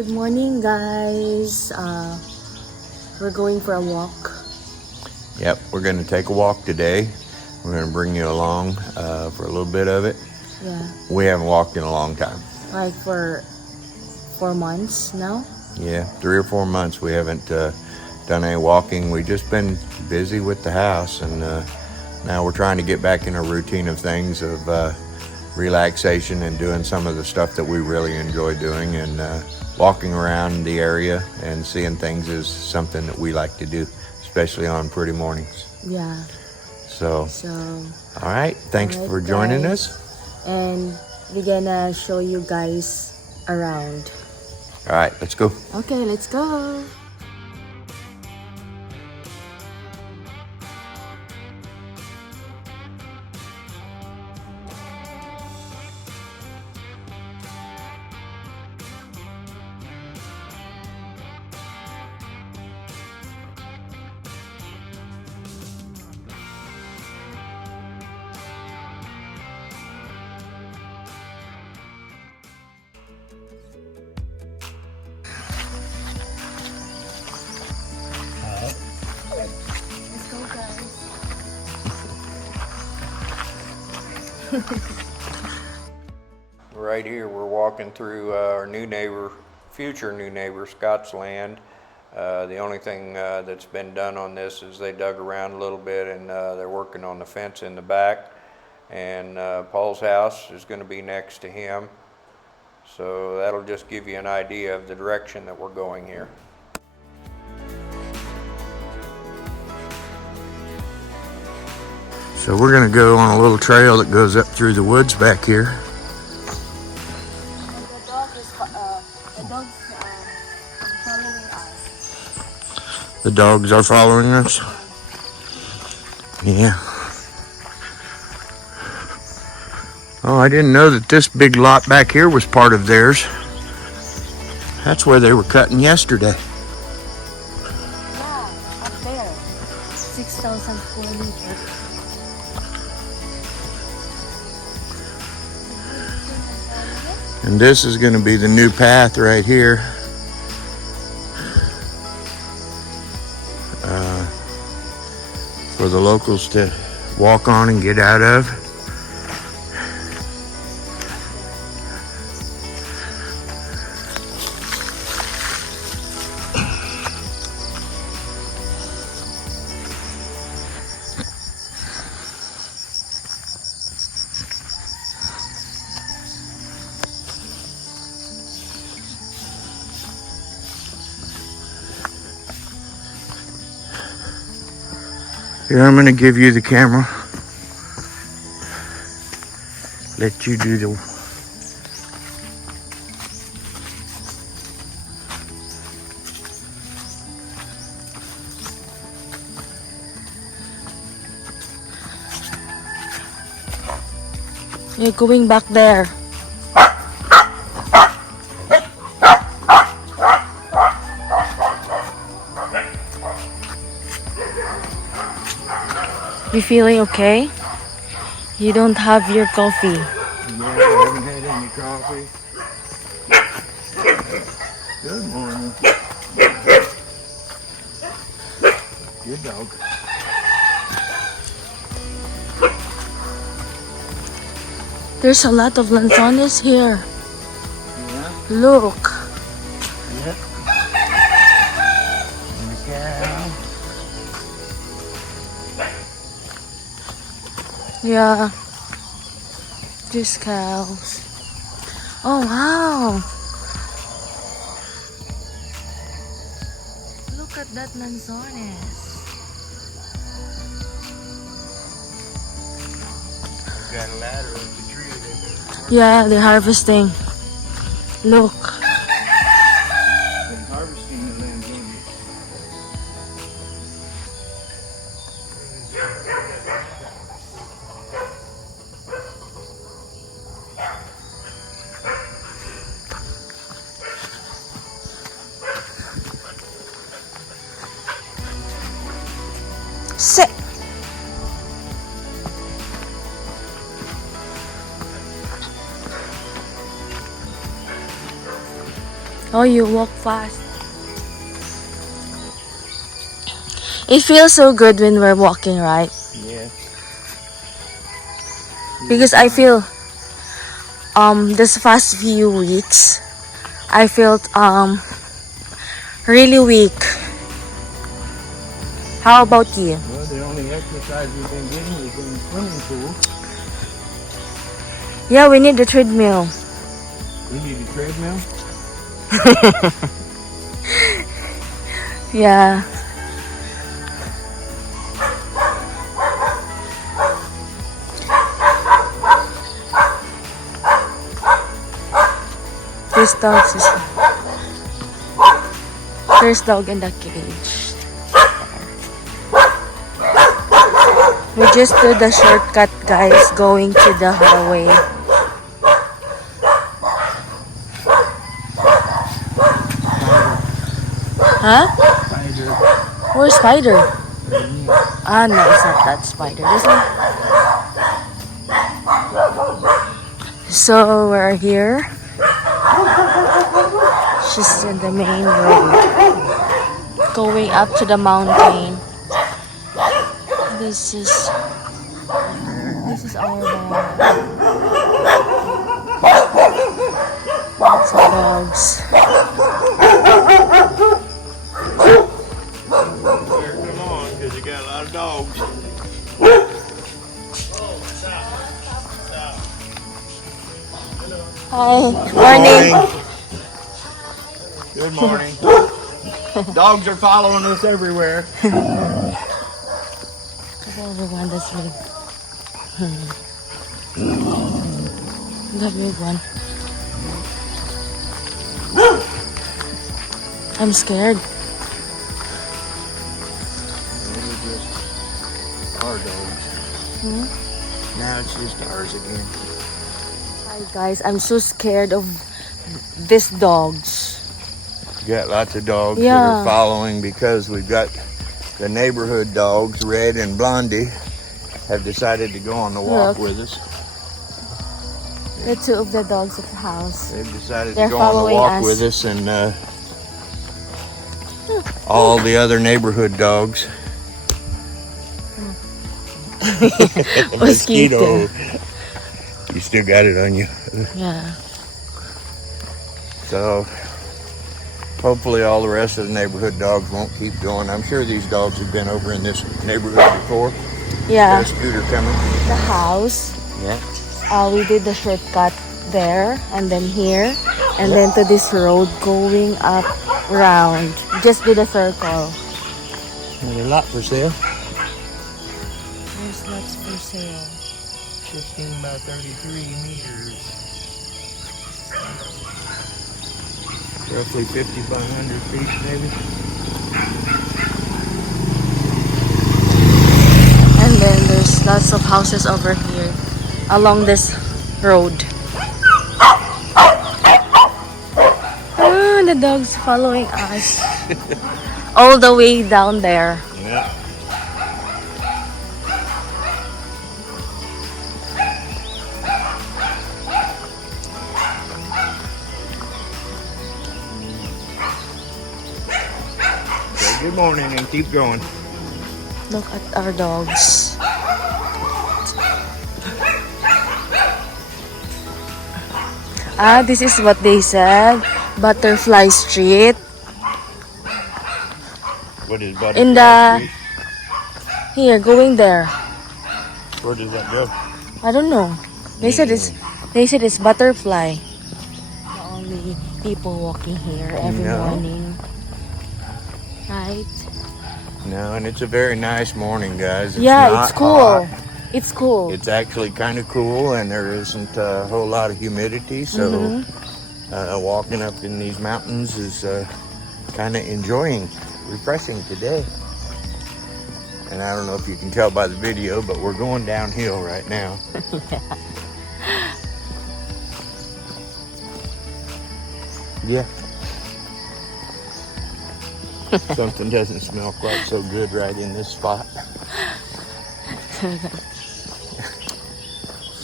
Good morning, guys. We're going for a walk. Yep, we're going to take a walk today. We're going to bring you along for a little bit of it. Yeah, We haven't walked in a long time. like for 4 months now. Yeah, 3 or 4 months we haven't done any walking. We've just been busy with the house, and now we're trying to get back in a routine of things, of relaxation and doing some of the stuff that we really enjoy doing. And walking around the area and seeing things is something that we like to do, especially on pretty mornings. Yeah. So all right, thanks Alright, for joining guys. us. And we're gonna show you guys around. All right, let's go. Okay, let's go. Let's go, guys. Right here, we're walking through our future new neighbor, Scott's land. The only thing that's been done on this is they dug around a little bit, and they're working on the fence in the back. And Paul's house is going to be next to him. So that'll just give you an idea of the direction that we're going here. So we're going to go on a little trail that goes up through the woods back here. And the dog's following us. The dogs are following us? Yeah. Oh, I didn't know that this big lot back here was part of theirs. That's where they were cutting yesterday. Yeah, up there. 6,000 square meters. And this is going to be the new path right here. For the locals to walk on and get out of. Here, I'm going to give you the camera. Let you do the... You're going back there. You feeling okay? You don't have your coffee. Yeah, I haven't had any coffee. Good morning. Good dog. There's a lot of lanzones here. Yeah? Look. Yep. And a cow. Yeah. These cows. Oh, wow. Look at that lanzones. Got a ladder up the tree. Yeah, they're harvesting. Look. Been harvesting the lanzones. Sit. Oh, you walk fast. It feels so good when we're walking, right? Yeah. Because I feel this past few weeks I felt really weak. How about you? Well, the only exercise we've been getting is in the swimming pool. Yeah, we need the treadmill. We need a treadmill. Yeah. This there's dog in the cage. We just do the shortcut, guys, going to the highway. Huh? Spider. Where's spider? Ah, no, it's not that spider. This one. So we're here. She's in the main road, going up to the mountain. This is our dog. Lots of dogs. Come on, because you got a lot of dogs. Hi. Morning. Good morning. Dogs are following us everywhere. Everyone that's big. The big one. I'm scared. They were just our dogs. Now it's just ours again. Hi guys, I'm so scared of these dogs. We got lots of dogs that Yeah. are following because we've got the neighborhood dogs, Red and Blondie, have decided to go on the walk Look. with us. The two of the dogs of the house. They've decided They're to go on the following walk us. with us, and all the other neighborhood dogs. Mosquito. You still got it on you. Yeah. So hopefully all the rest of the neighborhood dogs won't keep going. I'm sure these dogs have been over in this neighborhood before. Yeah. Got a scooter coming. The house. Yeah. We did the shortcut there and then here and then to this road going up round. Just do the circle. There's a lot for sale. There's lots for sale. 15 by 33 meters. Roughly 50 by 100 feet, maybe. And then there's lots of houses over here along this road. Ah, the dog's following us all the way down there. Yeah. So good morning and keep going. Look at our dogs. Ah, this is what they said. Butterfly Street. What is Butterfly In the- Street? Here, going there. Where does that go? I don't know. They said it's butterfly. The only people walking here every No. morning. Right? No, and it's a very nice morning, guys. Yeah, not it's cool. hot. It's cool. It's actually kind of cool, and there isn't a whole lot of humidity, so walking up in these mountains is kind of refreshing today. And I don't know if you can tell by the video, but we're going downhill right now. Yeah. Something doesn't smell quite so good right in this spot.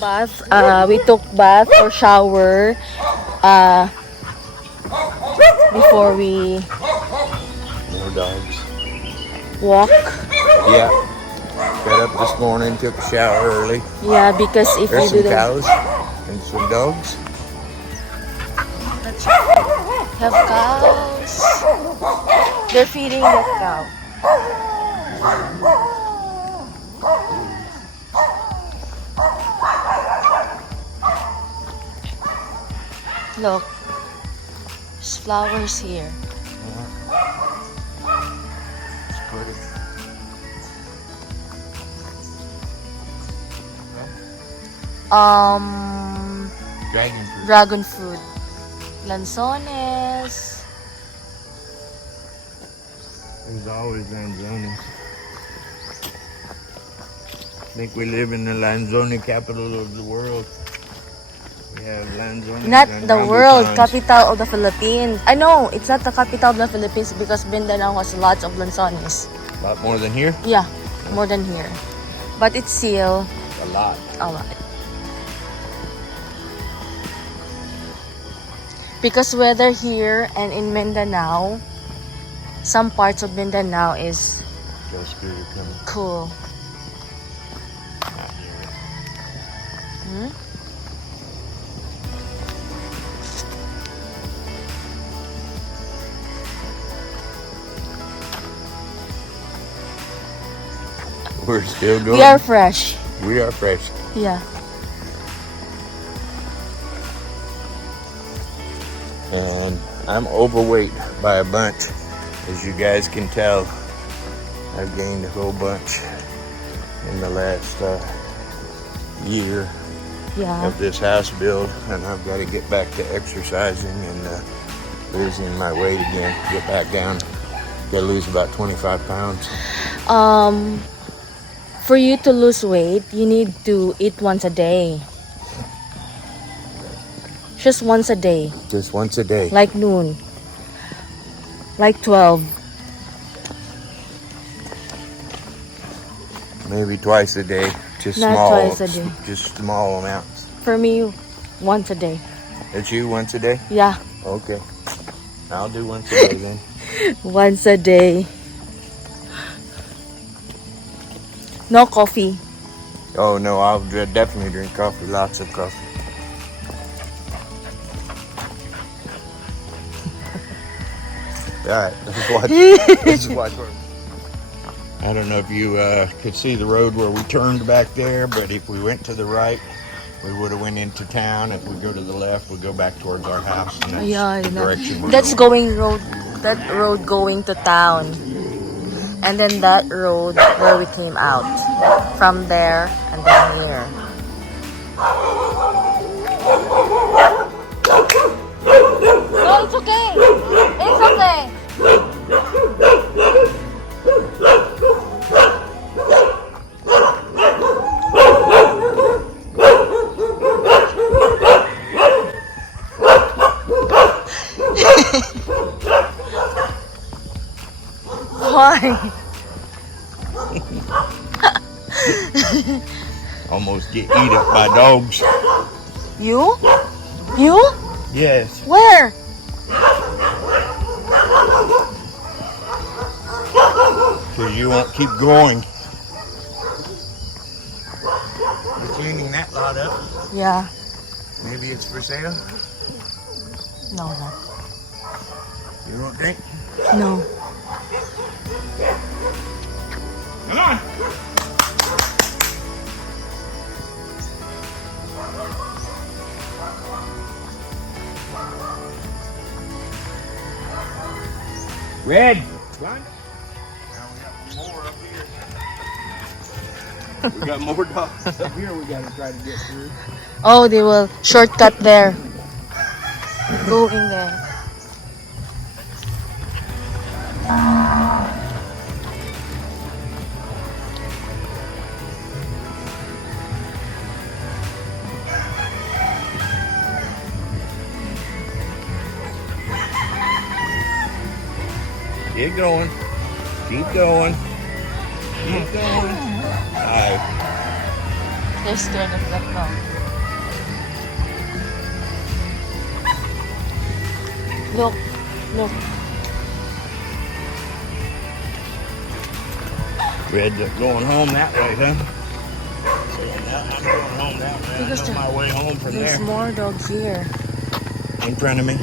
Bath. We took bath or shower. before we More dogs. walk. Yeah. Got up this morning, took a shower early. Yeah, because if There's you do some the cows and some dogs. have cows, they're feeding the cow. Look, there's flowers here. It's pretty. Dragon fruit. Dragon fruit, lanzones. There's always lanzones. I think we live in the lanzone capital of the world. We have lanzones. Not and the world, rambutans. capital of the Philippines. I know, it's not the capital of the Philippines because Mindanao has lots of lanzones. A lot more than here? Yeah, more than here. But it's still A lot. a lot. Because weather here and in Mindanao, some parts of Mindanao is Just good to come. cool. Not here. Hmm? We're still going. We are fresh. We are fresh. Yeah. And I'm overweight by a bunch. As you guys can tell, I've gained a whole bunch in the last year Yeah. of this house build, and I've got to get back to exercising and losing my weight again. Get back down. Got to lose about 25 pounds. For you to lose weight, you need to eat once a day. Just once a day. Just once a day. Like noon. Like 12. Maybe twice a day. Just Not small. twice a day. Just small amounts. For me, once a day. It's you once a day? Yeah. Okay. I'll do once a day then. Once a day. No coffee. Oh no, I'll definitely drink coffee. Lots of coffee. Alright, let's watch. I don't know if you could see the road where we turned back there, but if we went to the right, we would have went into town. If we go to the left, we go back towards our house. And that's Yeah, the direction we're that's going. that road going to town. And then that road where we came out. From there and then here. No, it's okay. It's okay. Why? Almost get eat up by dogs. You? You? Yes. Where? Because you won't keep going. You're cleaning that lot up. Yeah. Maybe it's for sale. No, no. You don't drink? No. Come on. Red. Blondie. Now we got more up here. We got more dogs up here we got to try to get through. Oh, they will shortcut there. Go in there. Keep going. Keep going. Keep going. Alright. They're scared of that dog. Look, Look. Red going home that way, huh? So now I'm going home that way. Because I know my way home from there's there. more dogs here. In front of me.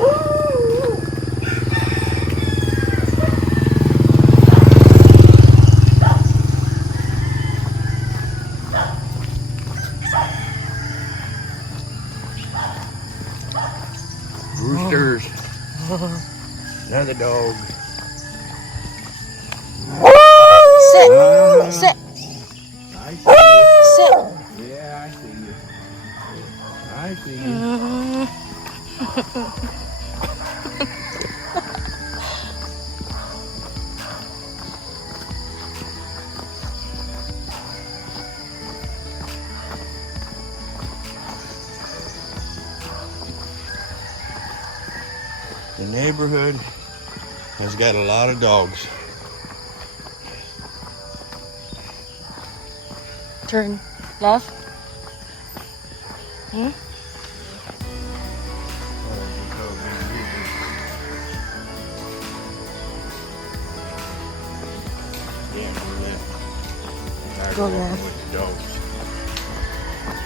Roosters. Another dog. Sit. Sit. I see Sit. you. Yeah, I see you. I see you. The neighborhood has got a lot of dogs. Turn left. Hmm? Go left. With the dogs.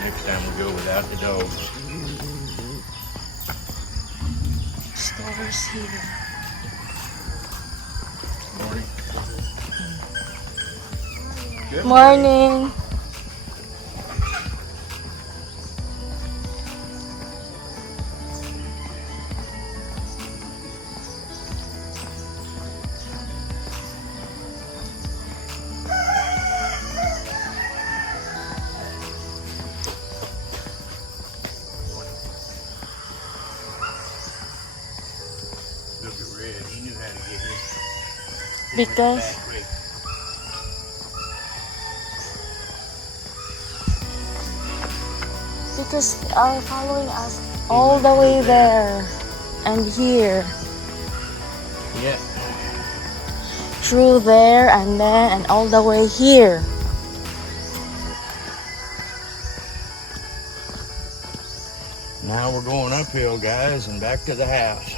Next time we go without the dogs. Stores here. Morning. Good Morning. Look at Red. He knew how to get here. Because they are following us all the way there and here. Yeah. Through there and then and all the way here. Now we're going uphill, guys, and back to the house.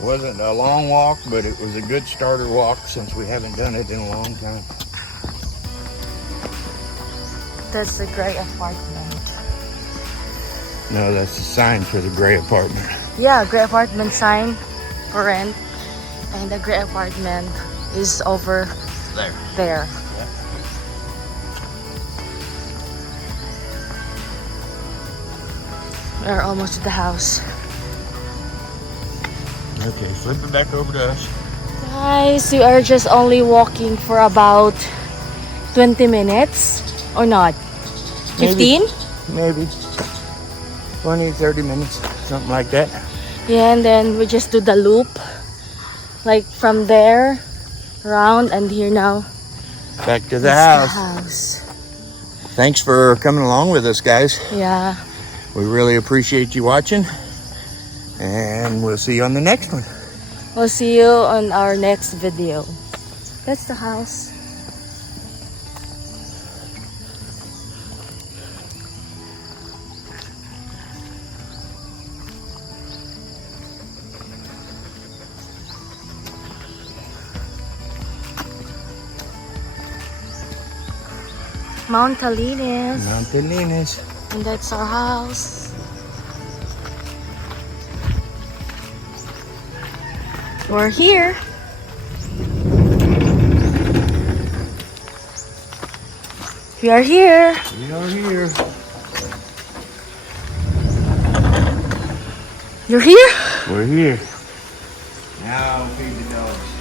Wasn't a long walk, but it was a good starter walk since we haven't done it in a long time. That's the gray apartment. No, that's the sign for the gray apartment. Yeah, gray apartment sign for rent. And the gray apartment is over there. We're almost at the house. Okay, flip it back over to us. Guys, we are just only walking for about 20 minutes. Or not? 15? Maybe 20, 30 minutes, something like that. Yeah, and then we just do the loop. Like from there, around, and here now. Back to the That's house. the house. Thanks for coming along with us, guys. Yeah. We really appreciate you watching. And we'll see you on the next one. We'll see you on our next video. That's the house. Mount Calinas. Mount Calinas. And that's our house. We're here. We are here. We are here. You're here? We're here. Now feed the dogs.